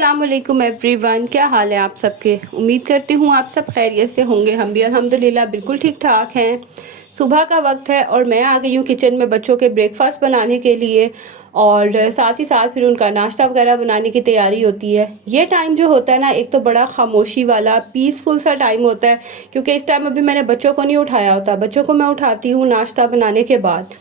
अस्सलामुअलैकुम एवरीवन, क्या हाल है आप सबके। उम्मीद करती हूँ आप सब खैरियत से होंगे। हम भी अल्हम्दुलिल्लाह बिल्कुल ठीक ठाक हैं। सुबह का वक्त है और मैं आ गई हूँ किचन में बच्चों के ब्रेकफास्ट बनाने के लिए और साथ ही साथ फिर उनका नाश्ता वगैरह बनाने की तैयारी होती है। ये टाइम जो होता है ना, एक तो बड़ा खामोशी वाला पीसफुल सा टाइम होता है, क्योंकि इस टाइम अभी मैंने बच्चों को नहीं उठाया होता। बच्चों को मैं उठाती हूँ नाश्ता बनाने के बाद,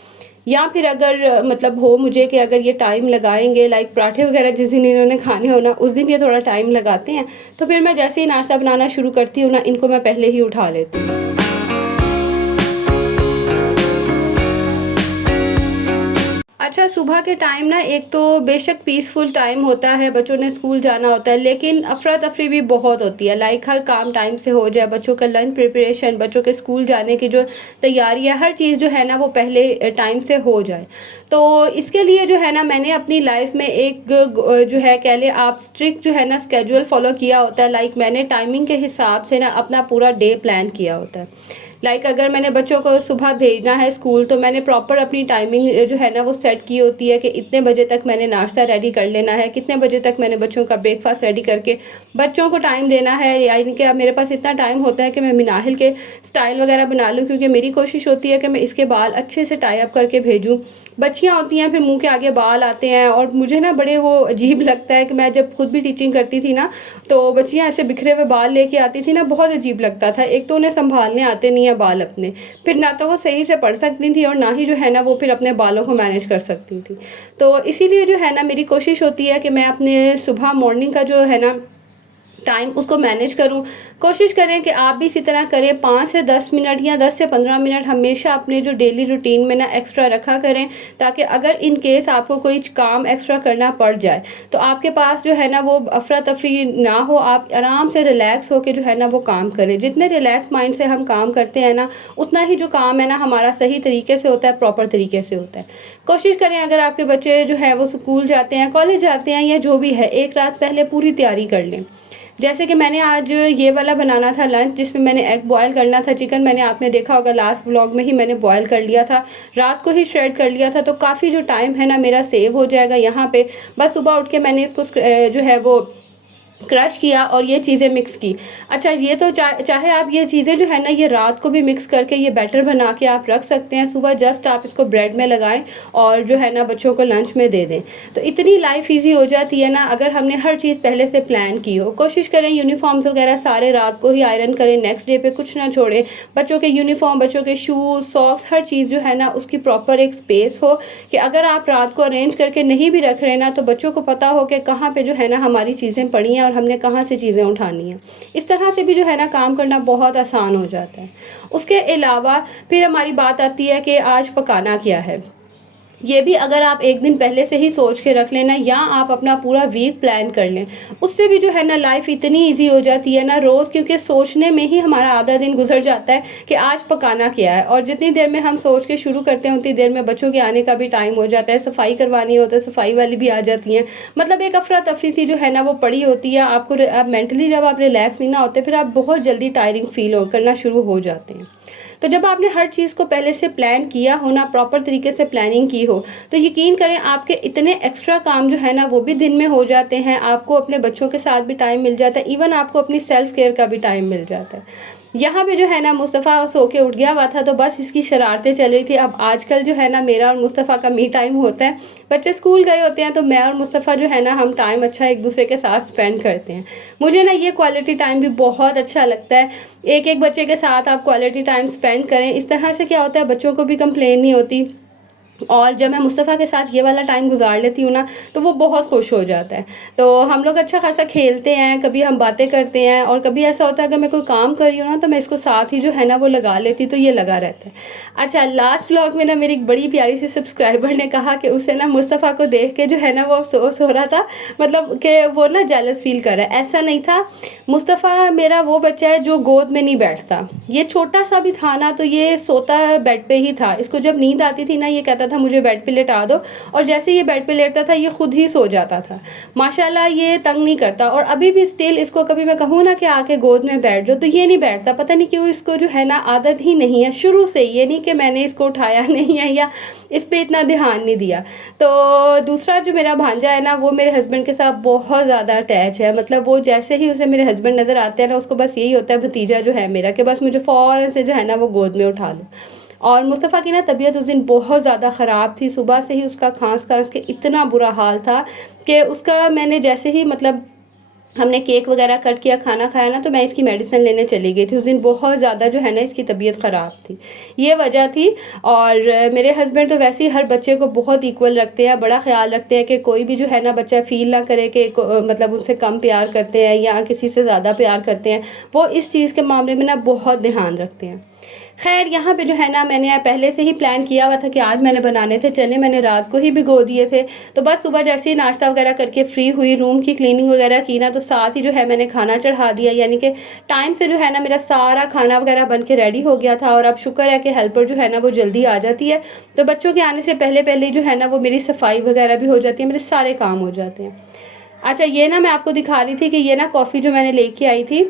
या फिर अगर मतलब हो मुझे कि अगर ये टाइम लगाएंगे, लाइक पराठे वगैरह जिस दिन इन्होंने खाने हो ना, उस दिन ये थोड़ा टाइम लगाते हैं, तो फिर मैं जैसे ही नाश्ता बनाना शुरू करती हूँ ना, इनको मैं पहले ही उठा लेती हूँ। अच्छा, सुबह के टाइम ना एक तो बेशक पीसफुल टाइम होता है, बच्चों ने स्कूल जाना होता है, लेकिन अफरा तफरी भी बहुत होती है। लाइक हर काम टाइम से हो जाए, बच्चों का लंच प्रिपरेशन, बच्चों के स्कूल जाने की जो तैयारी है, हर चीज़ जो है ना वो पहले टाइम से हो जाए। तो इसके लिए जो है ना, मैंने अपनी लाइफ में एक जो है कह ले आप स्ट्रिक्ट जो है ना स्केड्यूल फॉलो किया होता है। लाइक मैंने टाइमिंग के हिसाब से ना अपना पूरा डे प्लान किया होता है। लाइक अगर मैंने बच्चों को सुबह भेजना है स्कूल, तो मैंने प्रॉपर अपनी टाइमिंग जो है ना वो सेट की होती है कि इतने बजे तक मैंने नाश्ता रेडी कर लेना है, कितने बजे तक मैंने बच्चों का ब्रेकफास्ट रेडी करके बच्चों को टाइम देना है। यानी कि अब मेरे पास इतना टाइम होता है कि मैं मिनाहिल के स्टाइल वगैरह बना लूँ, क्योंकि मेरी कोशिश होती है कि मैं इसके बाल अच्छे से टाई अप करके भेजूँ। बच्चियाँ होती हैं फिर मुँह के आगे बाल आते हैं, और मुझे ना बड़े वो अजीब लगता है कि मैं जब खुद भी टीचिंग करती थी ना, तो बच्चियाँ ऐसे बिखरे हुए बाल लेके आती थी ना, बहुत अजीब लगता था। एक तो उन्हें संभालने आते नहीं है बाल अपने, फिर ना तो वो सही से पढ़ सकती थी और ना ही जो है ना वो फिर अपने बालों को मैनेज कर सकती थी। तो इसीलिए जो है ना मेरी कोशिश होती है कि मैं अपने सुबह मॉर्निंग का जो है ना टाइम उसको मैनेज करूं। कोशिश करें कि आप भी इसी तरह करें। 5 से 10 मिनट या 10 से 15 मिनट हमेशा अपने जो डेली रूटीन में ना एक्स्ट्रा रखा करें, ताकि अगर इन केस आपको कोई काम एक्स्ट्रा करना पड़ जाए तो आपके पास जो है ना वो अफरा तफरी ना हो, आप आराम से रिलैक्स होकर जो है ना वो काम करें। जितने रिलैक्स माइंड से हम काम करते हैं ना, उतना ही जो काम है ना हमारा सही तरीके से होता है, प्रॉपर तरीके से होता है। कोशिश करें अगर आपके बच्चे जो है वो स्कूल जाते हैं, कॉलेज जाते हैं, या जो भी है, एक रात पहले पूरी तैयारी कर लें। जैसे कि मैंने आज ये वाला बनाना था लंच, जिसमें मैंने एग बॉयल करना था। चिकन मैंने आपने देखा होगा लास्ट व्लॉग में ही मैंने बॉयल कर लिया था, रात को ही श्रेड कर लिया था, तो काफ़ी जो टाइम है ना मेरा सेव हो जाएगा यहाँ पे। बस सुबह उठ के मैंने इसको जो है वो क्रश किया और ये चीज़ें मिक्स की। अच्छा, ये तो चाहे आप ये चीज़ें जो है ना ये रात को भी मिक्स करके ये बैटर बना के आप रख सकते हैं। सुबह जस्ट आप इसको ब्रेड में लगाएं और जो है ना बच्चों को लंच में दे दें, तो इतनी लाइफ इजी हो जाती है ना अगर हमने हर चीज़ पहले से प्लान की हो। कोशिश करें यूनिफॉर्म्स वगैरह सारे रात को ही आयरन करें, नेक्स्ट डे पे कुछ ना छोड़ें। बच्चों के यूनिफॉर्म, बच्चों के शूज़, सॉक्स, हर चीज़ जो है ना उसकी प्रॉपर एक स्पेस हो, कि अगर आप रात को अरेंज करके नहीं भी रख रहे ना, तो बच्चों को पता हो कि कहाँ पे जो है ना हमारी चीज़ें पड़ी हैं और हमने कहाँ से चीज़ें उठानी हैं। इस तरह से भी जो है ना काम करना बहुत आसान हो जाता है। उसके अलावा फिर हमारी बात आती है कि आज पकाना क्या है। ये भी अगर आप एक दिन पहले से ही सोच के रख लेना, या आप अपना पूरा वीक प्लान कर लें, उससे भी जो है ना लाइफ इतनी इजी हो जाती है ना रोज़, क्योंकि सोचने में ही हमारा आधा दिन गुजर जाता है कि आज पकाना क्या है। और जितनी देर में हम सोच के शुरू करते हैं, उतनी देर में बच्चों के आने का भी टाइम हो जाता है, सफाई करवानी हो तो सफाई वाली भी आ जाती हैं। मतलब एक अफरा तफरी सी जो है ना वो पड़ी होती है। आपको आप मेंटली जब आप रिलैक्स नहीं ना होते, फिर आप बहुत जल्दी टायरिंग फील करना शुरू हो जाते हैं। तो जब आपने हर चीज़ को पहले से प्लान किया हो ना, प्रॉपर तरीके से प्लानिंग की हो, तो यकीन करें आपके इतने एक्स्ट्रा काम जो है ना वो भी दिन में हो जाते हैं। आपको अपने बच्चों के साथ भी टाइम मिल जाता है, इवन आपको अपनी सेल्फ केयर का भी टाइम मिल जाता है। यहाँ पे जो है ना मुस्तफ़ा सो के उठ गया हुआ था, तो बस इसकी शरारतें चल रही थी। अब आजकल जो है ना मेरा और मुस्तफ़ा का मी टाइम होता है। बच्चे स्कूल गए होते हैं तो मैं और मुस्तफ़ा जो है ना हम टाइम अच्छा एक दूसरे के साथ स्पेंड करते हैं। मुझे ना ये क्वालिटी टाइम भी बहुत अच्छा लगता है। एक एक बच्चे के साथ आप क्वालिटी टाइम स्पेंड करें, इस तरह से क्या होता है बच्चों को भी कंप्लेन नहीं होती। और जब मैं मुस्तफ़ा के साथ ये वाला टाइम गुजार लेती हूँ ना, तो वो बहुत खुश हो जाता है। तो हम लोग अच्छा खासा खेलते हैं, कभी हम बातें करते हैं, और कभी ऐसा होता है अगर मैं कोई काम कर रही हूँ ना तो मैं इसको साथ ही जो है ना वो लगा लेती, तो ये लगा रहता है। अच्छा, लास्ट व्लॉग में ना मेरी एक बड़ी प्यारी सी सब्सक्राइबर ने कहा कि उसे ना मुस्तफ़ा को देख के जो है ना वो सो रहा था, मतलब कि वो ना जेलस फील कर रहा है। ऐसा नहीं था, मुस्तफ़ा मेरा वो बच्चा है जो गोद में नहीं बैठता। ये छोटा सा भी था ना तो ये सोता बेड पे ही था। इसको जब नींद आती थी ना, ये कहता था मुझे बेड पे लेटा दो, और जैसे ये बेड पे लेटता था ये खुद ही सो जाता था। माशाल्लाह ये तंग नहीं करता, और अभी भी स्टिल इसको कभी मैं कहूँ ना कि आके गोद में बैठ जाओ तो ये नहीं बैठता, पता नहीं क्यों, इसको जो है ना आदत ही नहीं है शुरू से। ये नहीं कि मैंने इसको उठाया नहीं है या इस पे इतना ध्यान नहीं दिया। तो दूसरा जो मेरा भांजा है ना, वो मेरे हस्बैंड के साथ बहुत ज़्यादा अटैच है। मतलब वो जैसे ही उसे मेरे हस्बैंड नज़र आते हैं ना, उसको बस यही होता है भतीजा जो है मेरा, कि बस मुझे फ़ौरन से जो है ना वो गोद में उठा लो। और मुस्तफ़ा की ना तबीयत उस दिन बहुत ज़्यादा ख़राब थी, सुबह से ही उसका खांस खांस के इतना बुरा हाल था कि उसका मैंने जैसे ही मतलब हमने केक वगैरह कट किया, खाना खाया ना, तो मैं इसकी मेडिसिन लेने चली गई थी। उस दिन बहुत ज़्यादा जो है ना इसकी तबीयत ख़राब थी, ये वजह थी। और मेरे हस्बैंड तो वैसे ही हर बच्चे को बहुत इक्वल रखते हैं, बड़ा ख्याल रखते हैं कि कोई भी जो है ना बच्चा फ़ील ना करे कि मतलब उनसे कम प्यार करते हैं या किसी से ज़्यादा प्यार करते हैं। वो इस चीज़ के मामले में ना बहुत ध्यान रखते हैं। खैर यहाँ पे जो है ना मैंने पहले से ही प्लान किया हुआ था कि आज मैंने बनाने थे चने, मैंने रात को ही भिगो दिए थे। तो बस सुबह जैसे ही नाश्ता वगैरह करके फ्री हुई, रूम की क्लीनिंग वगैरह की ना, तो साथ ही जो है मैंने खाना चढ़ा दिया, यानी कि टाइम से जो है ना मेरा सारा खाना वगैरह बन के रेडी हो गया था। और अब शुक्र है कि हेल्पर जो है ना वो जल्दी आ जाती है, तो बच्चों के आने से पहले पहले जो है ना वो मेरी सफाई वगैरह भी हो जाती है, मेरे सारे काम हो जाते हैं। अच्छा ये ना मैं आपको दिखा रही थी कि ये ना कॉफ़ी जो मैंने लेके आई थी,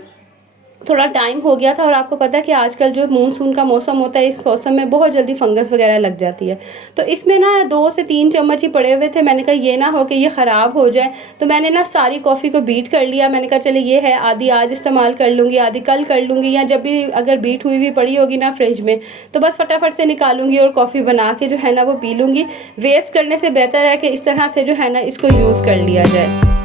थोड़ा टाइम हो गया था, और आपको पता है कि आजकल जो मानसून का मौसम होता है, इस मौसम में बहुत जल्दी फंगस वगैरह लग जाती है। तो इसमें ना 2 से 3 चम्मच ही पड़े हुए थे। मैंने कहा ये ना हो कि ये ख़राब हो जाए, तो मैंने ना सारी कॉफ़ी को बीट कर लिया। मैंने कहा चले ये है, आधी आज इस्तेमाल कर लूँगी, आधी कल कर लूँगी, या जब भी अगर बीट हुई भी पड़ी होगी ना फ्रिज में, तो बस फटाफट से निकालूंगी और कॉफ़ी बना के जो है ना वो पी लूँगी। वेस्ट करने से बेहतर है कि इस तरह से जो है ना इसको यूज़ कर लिया जाए।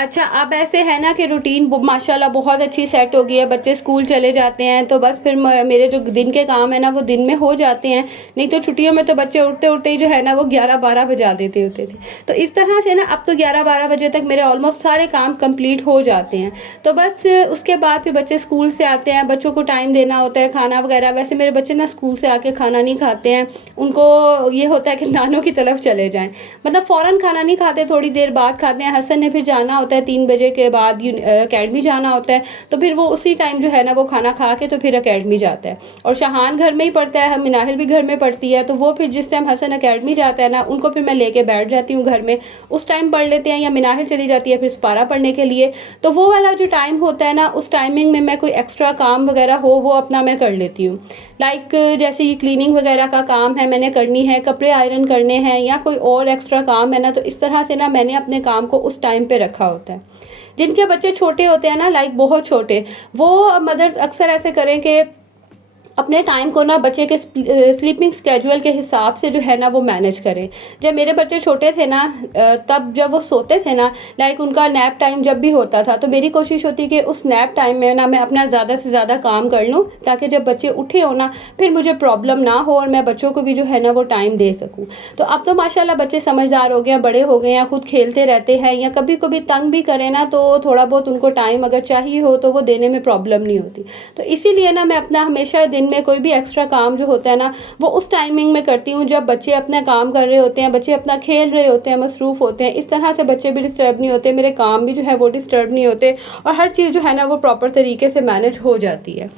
अच्छा अब ऐसे है ना कि रूटीन माशाल्लाह बहुत अच्छी सेट हो गई है। बच्चे स्कूल चले जाते हैं तो बस फिर मेरे जो दिन के काम है ना वो दिन में हो जाते हैं। नहीं तो छुट्टियों में तो बच्चे उठते उठते ही जो है ना वो 11-12 बजा देते होते थे। तो इस तरह से ना अब तो 11-12 बजे तक मेरे ऑलमोस्ट सारे काम कंप्लीट हो जाते हैं। तो बस उसके बाद फिर बच्चे स्कूल से आते हैं, बच्चों को टाइम देना होता है, खाना वगैरह। वैसे मेरे बच्चे ना स्कूल से आके खाना नहीं खाते हैं, उनको ये होता है कि नानों की तरफ चले जाएँ। मतलब फ़ौरन खाना नहीं खाते, थोड़ी देर बाद खाते हैं। हसन ने फिर जाना होता है 3 बजे के बाद अकेडमी जाना होता है, तो फिर वो उसी टाइम जो है ना वो खाना खा के तो फिर अकेडमी जाता है। और शाहान घर में ही पढ़ता है, हम मिनाहिल भी घर में पढ़ती है, तो वो फिर जिस टाइम हसन अकेडमी जाता है ना, उनको फिर मैं लेके बैठ जाती हूँ घर में, उस टाइम पढ़ लेते हैं। या मिनाहिल चली जाती है फिर सपारा पढ़ने के लिए, तो वो वाला जो टाइम होता है ना, उस टाइमिंग में मैं कोई एक्स्ट्रा काम वगैरह हो वो अपना मैं कर लेती हूँ। लाइक जैसे ये क्लीनिंग वगैरह का काम है मैंने करनी है, कपड़े आयरन करने हैं, या कोई और एक्स्ट्रा काम है ना, तो इस तरह से ना मैंने अपने काम को उस टाइम पे रखा होता है। जिनके बच्चे छोटे होते हैं ना, लाइक बहुत छोटे, वो मदर्स अक्सर ऐसे करें कि अपने टाइम को ना बच्चे के स्लीपिंग स्केड्यूल के हिसाब से जो है ना वो मैनेज करें। जब मेरे बच्चे छोटे थे ना, तब जब वो सोते थे ना, लाइक उनका नैप टाइम जब भी होता था, तो मेरी कोशिश होती कि उस नैप टाइम में ना मैं अपना ज़्यादा से ज़्यादा काम कर लूँ, ताकि जब बच्चे उठे हो ना फिर मुझे प्रॉब्लम ना हो और मैं बच्चों को भी जो है ना वो टाइम दे सकूँ। तो अब तो माशाल्लाह बच्चे समझदार हो गए हैं, बड़े हो गए हैं, खुद खेलते रहते हैं, या कभी कभी तंग भी करें ना तो थोड़ा बहुत उनको टाइम अगर चाहिए हो तो वो देने में प्रॉब्लम नहीं होती। तो इसीलिए ना मैं अपना हमेशा दिन में कोई भी एक्स्ट्रा काम जो होता है ना वो उस टाइमिंग में करती हूँ जब बच्चे अपना काम कर रहे होते हैं, बच्चे अपना खेल रहे होते हैं, मसरूफ़ होते हैं। इस तरह से बच्चे भी डिस्टर्ब नहीं होते, मेरे काम भी जो है वो डिस्टर्ब नहीं होते, और हर चीज़ जो है ना वो प्रॉपर तरीके से मैनेज हो जाती है।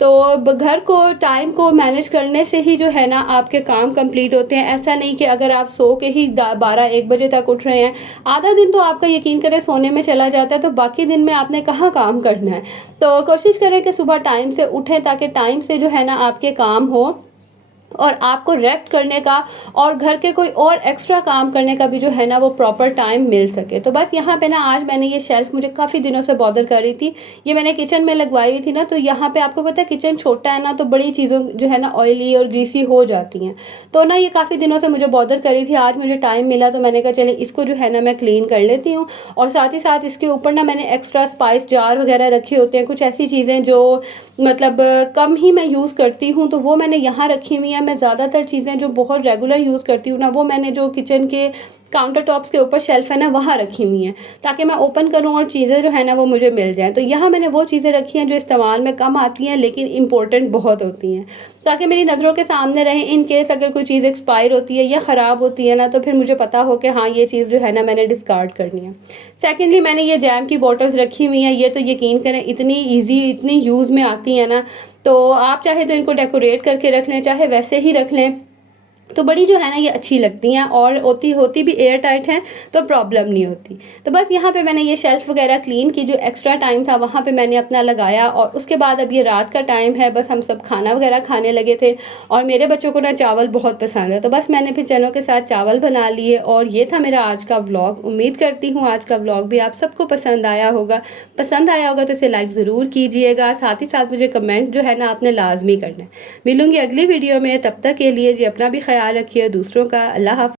तो घर को टाइम को मैनेज करने से ही जो है ना आपके काम कंप्लीट होते हैं। ऐसा नहीं कि अगर आप सो के ही 12-1 बजे तक उठ रहे हैं, आधा दिन तो आपका यकीन करें सोने में चला जाता है, तो बाकी दिन में आपने कहाँ काम करना है। तो कोशिश करें कि सुबह टाइम से उठें, ताकि टाइम से जो है ना आपके काम हो और आपको रेस्ट करने का और घर के कोई और एक्स्ट्रा काम करने का भी जो है ना वो प्रॉपर टाइम मिल सके। तो बस यहाँ पे ना आज मैंने ये शेल्फ़ मुझे काफ़ी दिनों से बॉदर कर रही थी, ये मैंने किचन में लगवाई हुई थी ना, तो यहाँ पे आपको पता है किचन छोटा है ना, तो बड़ी चीज़ों जो है ना ऑयली और ग्रीसी हो जाती हैं। तो ना ये काफ़ी दिनों से मुझे बॉदर कर रही थी, आज मुझे टाइम मिला तो मैंने कहा चले इसको जो है ना मैं क्लीन कर लेती हूँ। और साथ ही साथ इसके ऊपर ना मैंने एक्स्ट्रा स्पाइस जार वगैरह रखे होते हैं, कुछ ऐसी चीज़ें जो मतलब कम ही मैं यूज़ करती हूँ, तो वो मैंने यहाँ रखी हुई हैं। मैं ज़्यादातर चीज़ें जो बहुत रेगुलर यूज़ करती हूँ ना, वो मैंने जो किचन के काउंटर टॉप्स के ऊपर शेल्फ है ना वहाँ रखी हुई हैं, ताकि मैं ओपन करूँ और चीज़ें जो है ना वो मुझे मिल जाएँ। तो यहाँ मैंने वो चीज़ें रखी हैं जो इस्तेमाल में कम आती हैं लेकिन इम्पोर्टेंट बहुत होती हैं, ताकि मेरी नज़रों के सामने रहें। इन केस अगर कोई चीज़ एक्सपायर होती है या ख़राब होती है ना, तो फिर मुझे पता हो कि हाँ ये चीज़ जो है ना मैंने डिस्कार्ड करनी है। सेकेंडली मैंने ये जैम की बॉटल्स रखी हुई हैं, ये तो यकीन करें इतनी ईजी, इतनी यूज़ में आती हैं ना, तो आप चाहे तो इनको डेकोरेट करके रख लें, चाहे वैसे ही रख लें, तो बड़ी जो है ना ये अच्छी लगती हैं और होती भी एयर टाइट हैं, तो प्रॉब्लम नहीं होती। तो बस यहाँ पे मैंने ये शेल्फ़ वगैरह क्लीन की, जो एक्स्ट्रा टाइम था वहाँ पे मैंने अपना लगाया। और उसके बाद अब ये रात का टाइम है, बस हम सब खाना वगैरह खाने लगे थे और मेरे बच्चों को ना चावल बहुत पसंद है, तो बस मैंने फिर चनों के साथ चावल बना लिए। और ये था मेरा आज का व्लॉग। उम्मीद करती हूँ आज का व्लॉग भी आप सबको पसंद आया होगा। पसंद आया होगा तो इसे लाइक ज़रूर कीजिएगा, साथ ही साथ मुझे कमेंट जो है ना आपने लाजमी करना है। मिलूँगी अगली वीडियो में, तब तक के लिए जी अपना भी ख्याल रखिए, दूसरों का। अल्लाह हाफ़िज़।